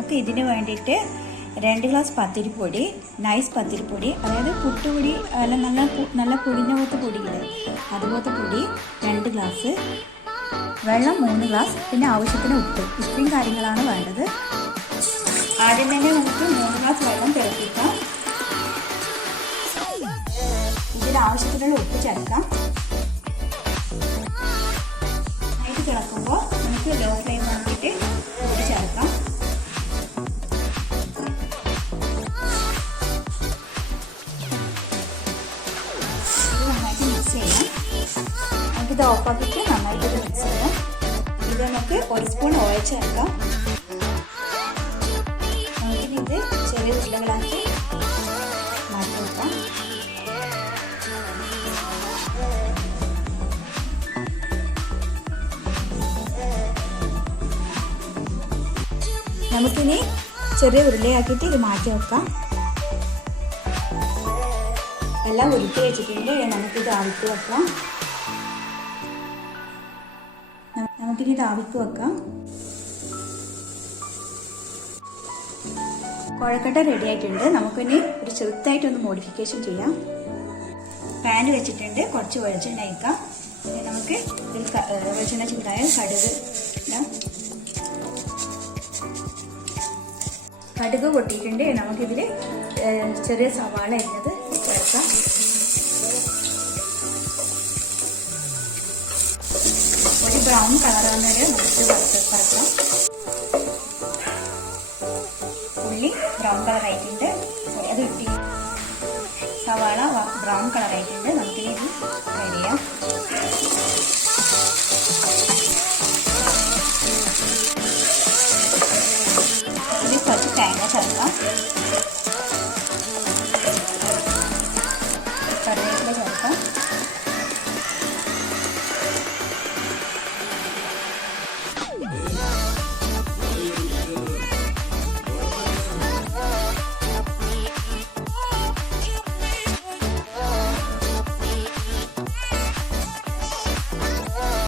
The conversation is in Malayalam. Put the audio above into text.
നമുക്ക് ഇതിന് വേണ്ടിയിട്ട് 2 ഗ്ലാസ് പത്തിരിപ്പൊടി, നൈസ് പത്തിരിപ്പൊടി, അതായത് പുട്ടുപൊടി അല്ല, നല്ല പൊടിഞ്ഞ പോലത്തെ പൊടിയില്ലേ, അതുപോലത്തെ പൊടി 2 ഗ്ലാസ്, വെള്ളം 3 ഗ്ലാസ്, പിന്നെ ആവശ്യത്തിന് ഉപ്പ്. ഇത്രയും കാര്യങ്ങളാണ് വേണ്ടത്. ആദ്യം തന്നെ നമുക്ക് 3 ഗ്ലാസ് വെള്ളം തിളപ്പിക്കാം. ഇതിനാവശ്യത്തിനുള്ള ഉപ്പ് ചേർക്കാം. നന്നായിട്ട് തിളക്കുമ്പോൾ നമുക്ക് ലോ ഫ്ലെയിം ആക്കിയിട്ട് ഉപ്പ് ചേർക്കാം. ഇത് നന്നായിട്ട് മിക്സ് ചെയ്യാം. നമുക്കിത് ഓഫാക്കിയിട്ട് നന്നായിട്ട് മിക്സ് ചെയ്യാം. ഇത് നമുക്ക് 1 സ്പൂൺ ഓയിൽ ചേർക്കാം. നമുക്കിത് ചെറിയ ഉരുളകളാക്കി മാറ്റി വെക്കാം. നമുക്കിനി ചെറിയ ഉരുളയാക്കിയിട്ട് ഇത് മാറ്റി വെക്കാം. എല്ലാം ഉരുട്ടി വെച്ചിട്ടുണ്ട്. നമുക്കിത് ആവിക്ക് വെക്കാം. നമുക്കിനി ഇത് ആവിക്ക് വെക്കാം. കൊഴക്കട്ട റെഡി ആയിട്ടുണ്ട്. നമുക്കിനി ഒരു ചെറുതായിട്ടൊന്ന് മോഡിഫിക്കേഷൻ ചെയ്യാം. പാൻ വെച്ചിട്ടുണ്ട്. കുറച്ച് വെളിച്ചെണ്ണ ഒഴിക്കാം. നമുക്ക് വെളിച്ചെണ്ണ ചൂടായ കടുക് ഇടാം. കടുക് പൊട്ടിയിട്ടുണ്ട്. നമുക്കിതിൽ ചെറിയ സവാള അരിഞ്ഞത് ചേർക്കാം. ഒരു ബ്രൗൺ കളറാകുന്നവരെ നമുക്ക് വറുക്കാം. ഉള്ളി ബ്രൗൺ കളറായിട്ടുണ്ട്. അത് ഇട്ടി സവാള ബ്രൗൺ കളറായിട്ടുണ്ട്. നമുക്കിനി ഇത് ഫ്രൈ ചെയ്യാം. കുറച്ച് തേങ്ങ ചേർക്കാം.